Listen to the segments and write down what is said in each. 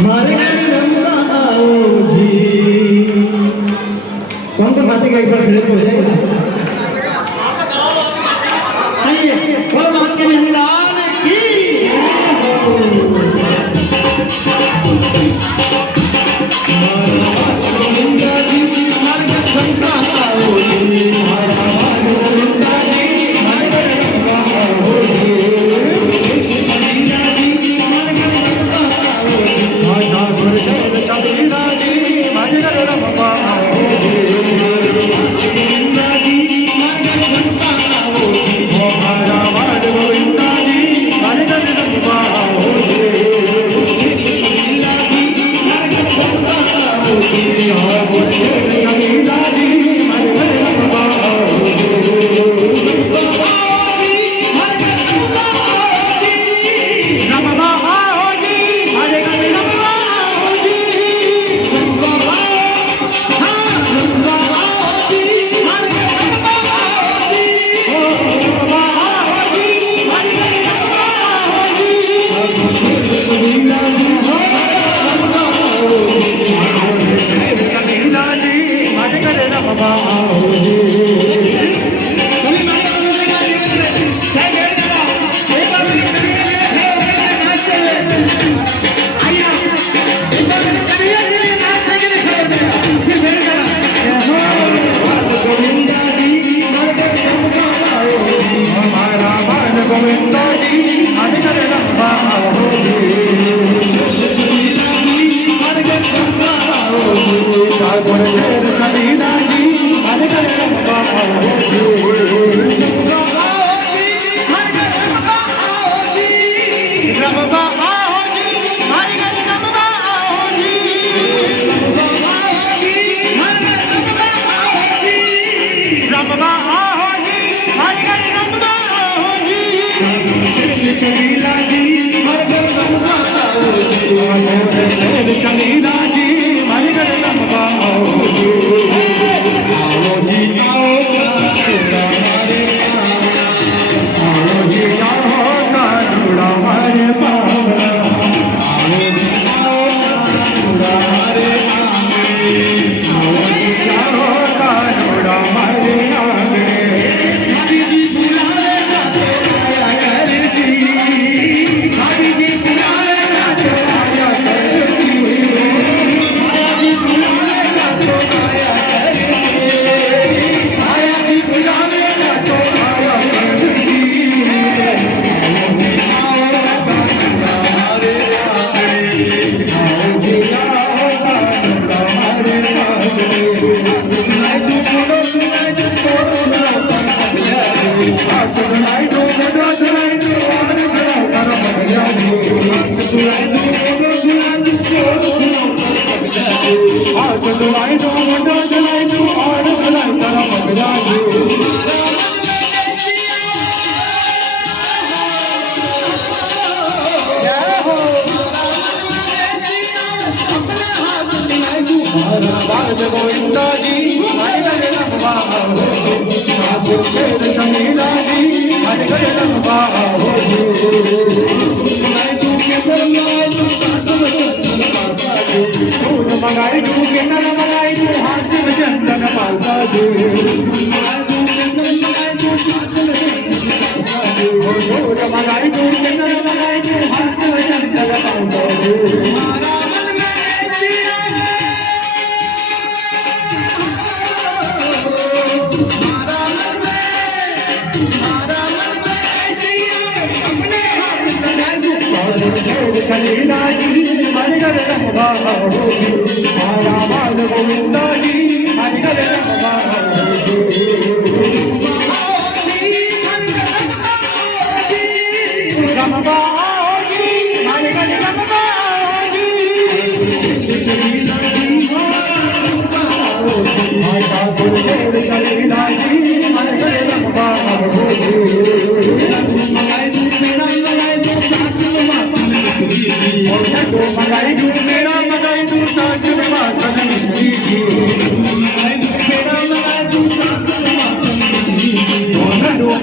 मारे रंगा आओ जी। कौन नाचेगा एक बार खड़े हो जाएगा? आइए बोलो बात के मेहमान की। गोविंदा जी मारे रंगा आओ जी। गोविंदा जी मारे रंगा आओ जी। गोविंदा जी मंगाई तू केंद्र मंगाई तू हाथ में चंदन पासा जी मंगाई तू केंद्र मंगाई तू हाथ में चंदन पासा जी चलीना जी हरिगर रंगा होगी मारा बाल गोविंदा जी हरिगर रंगा होगी रंगा होगी हरिगर रंगा होगी चलीना जी माता गुरु चलीना जी हरिगर रंगा होगी मंगाई तू मेरा मंगाई तू साथ में माता मिश्री जी मंगाई तू मेरा मंगाई तू साथ में माता मिश्री जी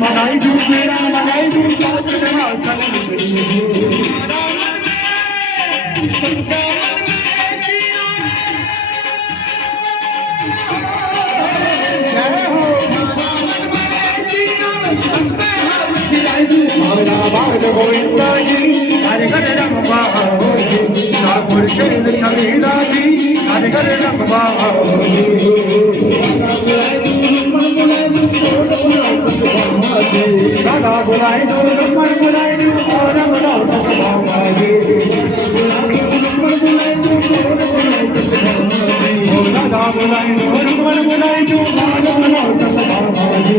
मंगाई तू मेरा मंगाई तू साथ में माता मिश्री जी गोविंदा जी हरे घर रंगवा जी ठाकुर चरण छलीला जी हरे घर रंगवा जी दादा बुलाए दो रमण बुलाए दो और रमण सतभामा जी दादा बुलाए दो रमण बुलाए दो और रमण सतभामा जी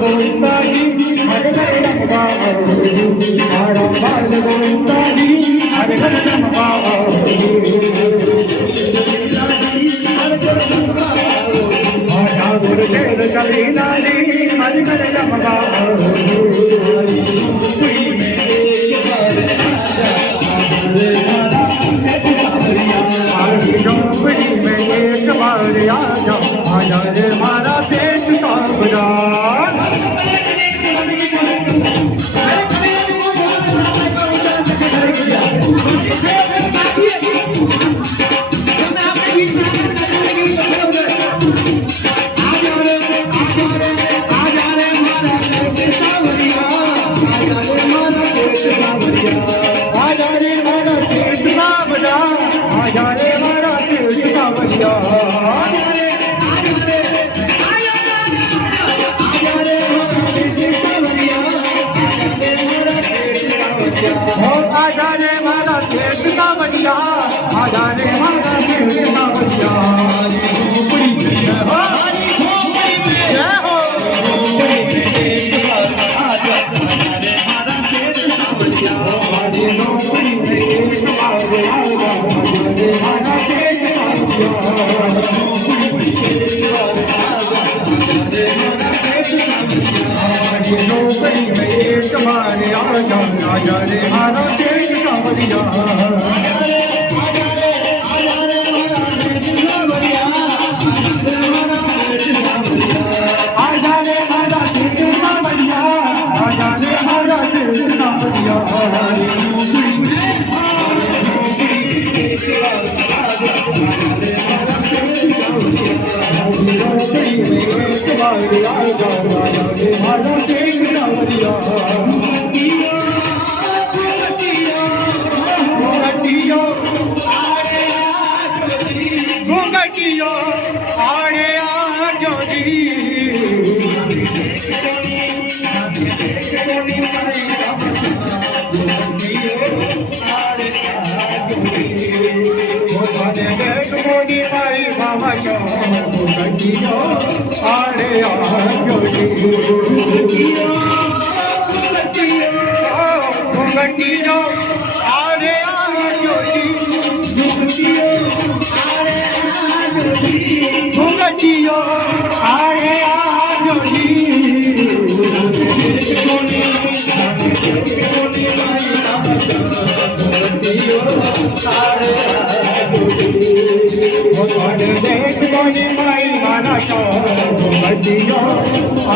गोविंदा जी हरे घर रंगवा गोविंदा जी हरे घर रंगवा ठाकुर चेल चलीला जी हरे घर रंगवा झोपड़ी में एक बार आजा रे मारा सेठ सावधान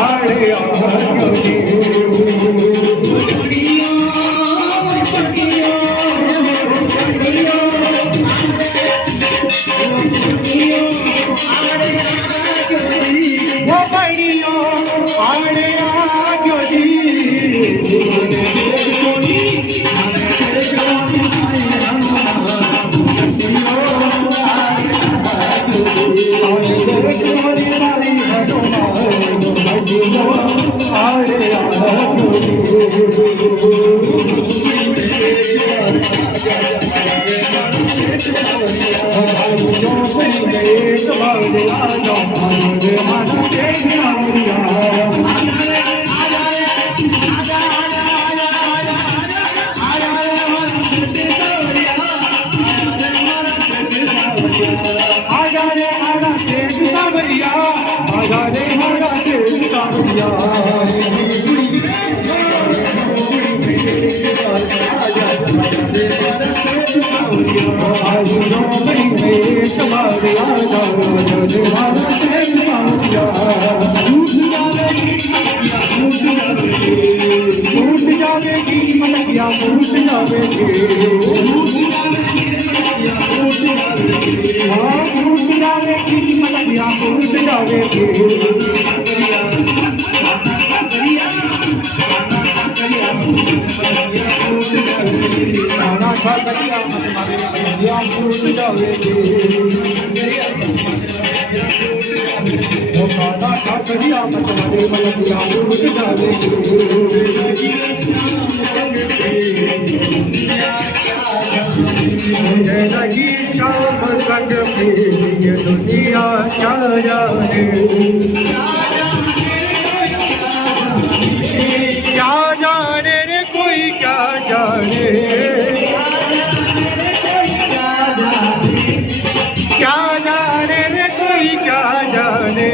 Hare राजा राजा देवारा शेर सावरिया टूट जावेगी मटकिया टूट जावेगी हाँ टूट जावेगी मटकिया टूट जावेगी खाना खा करिया मटकिया टूट जावेगी खाना खा करिया मटकिया टूट जावेगी मुझे लगी शाम तक ये दुनिया क्या जाने क्या जाने रे कोई क्या जाने क्या जाने रे कोई क्या जाने